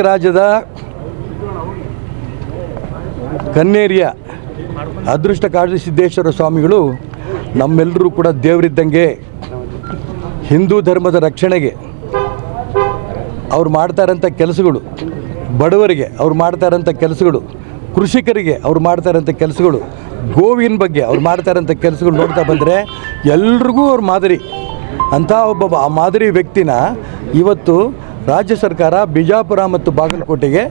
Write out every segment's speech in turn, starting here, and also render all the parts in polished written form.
ರಾಜ್ಯದ ಕನ್ನೇರಿಯ ಅದೃಷ್ಟ ಕಾಡಸಿದ್ದೇಶ್ವರ ಸ್ವಾಮಿಗಳು ನಮ್ಮೆಲ್ಲರೂ ಕೂಡ ದೇವರಿದ್ದಂಗೆ. ಹಿಂದೂ ಧರ್ಮದ ರಕ್ಷಣೆಗೆ ಅವ್ರು ಮಾಡ್ತಾ ಇರೋಂಥ ಕೆಲಸಗಳು, ಬಡವರಿಗೆ ಅವ್ರು ಮಾಡ್ತಾ ಇರೋಂಥ ಕೆಲಸಗಳು, ಕೃಷಿಕರಿಗೆ ಅವ್ರು ಮಾಡ್ತಾ ಇರೋಂಥ ಕೆಲಸಗಳು, ಗೋವಿನ ಬಗ್ಗೆ ಅವ್ರು ಮಾಡ್ತಾ ಇರೋಂಥ ಕೆಲಸಗಳು ನೋಡ್ತಾ ಬಂದರೆ ಎಲ್ರಿಗೂ ಅವ್ರ ಮಾದರಿ. ಅಂಥ ಒಬ್ಬ ಆ ಮಾದರಿ ವ್ಯಕ್ತಿನ ಇವತ್ತು ರಾಜ್ಯ ಸರ್ಕಾರ ಬಿಜಾಪುರ ಮತ್ತು ಬಾಗಲಕೋಟೆಗೆ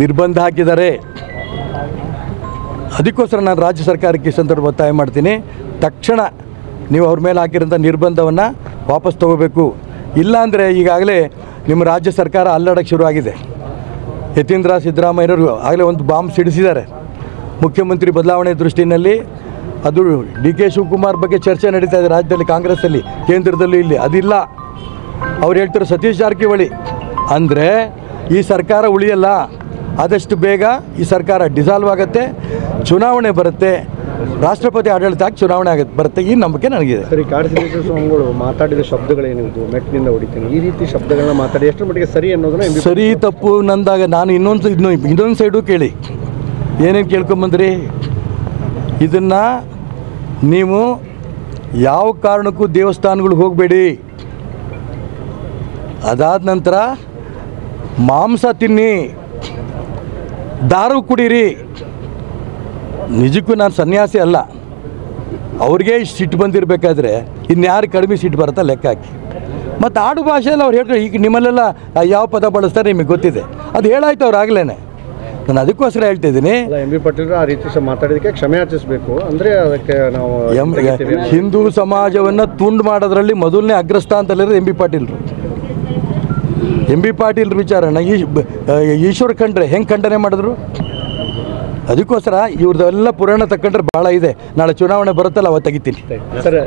ನಿರ್ಬಂಧ ಹಾಕಿದ್ದಾರೆ. ಅದಕ್ಕೋಸ್ಕರ ನಾನು ರಾಜ್ಯ ಸರ್ಕಾರಕ್ಕೆ ಈ ಸಂದರ್ಭ ಒತ್ತಾಯ ಮಾಡ್ತೀನಿ, ತಕ್ಷಣ ನೀವು ಅವ್ರ ಮೇಲೆ ಹಾಕಿರೋಂಥ ನಿರ್ಬಂಧವನ್ನು ವಾಪಸ್ ತಗೋಬೇಕು. ಇಲ್ಲಾಂದರೆ ಈಗಾಗಲೇ ನಿಮ್ಮ ರಾಜ್ಯ ಸರ್ಕಾರ ಅಲ್ಲಾಡಕ್ಕೆ ಶುರುವಾಗಿದೆ. ಯತೀಂದ್ರ ಸಿದ್ದರಾಮಯ್ಯವರು ಆಗಲೇ ಒಂದು ಬಾಂಬ್ ಸಿಡಿಸಿದ್ದಾರೆ. ಮುಖ್ಯಮಂತ್ರಿ ಬದಲಾವಣೆ ದೃಷ್ಟಿಯಲ್ಲಿ ಅದು ಡಿ.ಕೆ. ಶಿವಕುಮಾರ್ ಬಗ್ಗೆ ಚರ್ಚೆ ನಡೀತಾ ಇದೆ ರಾಜ್ಯದಲ್ಲಿ, ಕಾಂಗ್ರೆಸ್ಸಲ್ಲಿ, ಕೇಂದ್ರದಲ್ಲಿ. ಇಲ್ಲಿ ಅದಿಲ್ಲ. ಅವ್ರು ಹೇಳ್ತಾರೆ ಸತೀಶ್ ಜಾರಕಿಹೊಳಿ ಅಂದರೆ ಈ ಸರ್ಕಾರ ಉಳಿಯಲ್ಲ. ಆದಷ್ಟು ಬೇಗ ಈ ಸರ್ಕಾರ ಡಿಸಾಲ್ವ್ ಆಗುತ್ತೆ, ಚುನಾವಣೆ ಬರುತ್ತೆ, ರಾಷ್ಟ್ರಪತಿ ಆಡಳಿತ ಚುನಾವಣೆ ಬರುತ್ತೆ, ಈ ನಂಬಿಕೆ ನನಗಿದೆ. ಸರಿ, ಕಾಡಸಿದ್ದೇಶ್ವರ ಸ್ವಾಮಿಗಳು ಮಾತಾಡಿದ ಶಬ್ದಗಳೇನಿದು, ಮೆಟ್ಟಿನಿಂದ ಹೊಡಿತೀನಿ, ಈ ರೀತಿ ಶಬ್ದಗಳನ್ನ ಮಾತಾಡಿ ಎಷ್ಟರ ಮಟ್ಟಿಗೆ ಸರಿ ಅನ್ನೋದನ್ನ ಸರಿ ತಪ್ಪು ನಂದಾಗ ನಾನು ಇನ್ನೊಂದು ಸೈಡು ಕೇಳಿ ಏನೇನು ಕೇಳ್ಕೊಂಬಂದ್ರಿ. ಇದನ್ನು ನೀವು ಯಾವ ಕಾರಣಕ್ಕೂ ದೇವಸ್ಥಾನಗಳಿಗೆ ಹೋಗಬೇಡಿ. ಅದಾದ ನಂತರ ಮಾಂಸ ತಿನ್ನಿ, ದಾರು ಕುಡೀರಿ. ನಿಜಕ್ಕೂ ನಾನು ಸನ್ಯಾಸಿ ಅಲ್ಲ. ಅವ್ರಿಗೆ ಸಿಟ್ಟು ಬಂದಿರಬೇಕಾದ್ರೆ ಇನ್ಯಾರು ಕಡಿಮೆ ಸಿಟ್ಟು ಬರುತ್ತಾ ಲೆಕ್ಕ ಹಾಕಿ. ಮತ್ತು ಆಡು ಭಾಷೆಯಲ್ಲಿ ಅವ್ರು ಹೇಳ್ತಾರೆ, ಈಗ ನಿಮ್ಮಲ್ಲೆಲ್ಲ ಯಾವ ಪದ ಬಳಸ್ತಾರೆ ನಿಮಗೆ ಗೊತ್ತಿದೆ, ಅದು ಹೇಳಾಯ್ತು ಅವ್ರು ಆಗಲೇ. ನಾನು ಅದಕ್ಕೋಸ್ಕರ ಹೇಳ್ತಿದ್ದೀನಿ, ಎಂ.ಬಿ. ಪಾಟೀಲ್ ಆ ರೀತಿ ಮಾತಾಡೋದಕ್ಕೆ ಕ್ಷಮೆ ಯಾಚಿಸಬೇಕು. ಅಂದರೆ ಅದಕ್ಕೆ ನಾವು ಹಿಂದೂ ಸಮಾಜವನ್ನು ತುಂಡು ಮಾಡೋದ್ರಲ್ಲಿ ಮೊದಲನೇ ಅಗ್ರಸ್ಥಾನದಲ್ಲಿರೋದು ಎಂ.ಬಿ. ಪಾಟೀಲ್ರು. ಎಂ.ಬಿ. ಪಾಟೀಲ್ರ ವಿಚಾರನ ಈಶ್ವರ ಖಂಡ್ರೆ ಹೆಂಗೆ ಖಂಡನೆ ಮಾಡಿದ್ರು. ಅದಕ್ಕೋಸ್ಕರ ಇವ್ರದ್ದೆಲ್ಲ ಪುರಾಣ ತಗೊಂಡ್ರೆ ಭಾಳ ಇದೆ. ನಾಳೆ ಚುನಾವಣೆ ಬರುತ್ತಲ್ಲ ಅವತ್ತು ತೆಗಿತೀನಿ. ಸರ್.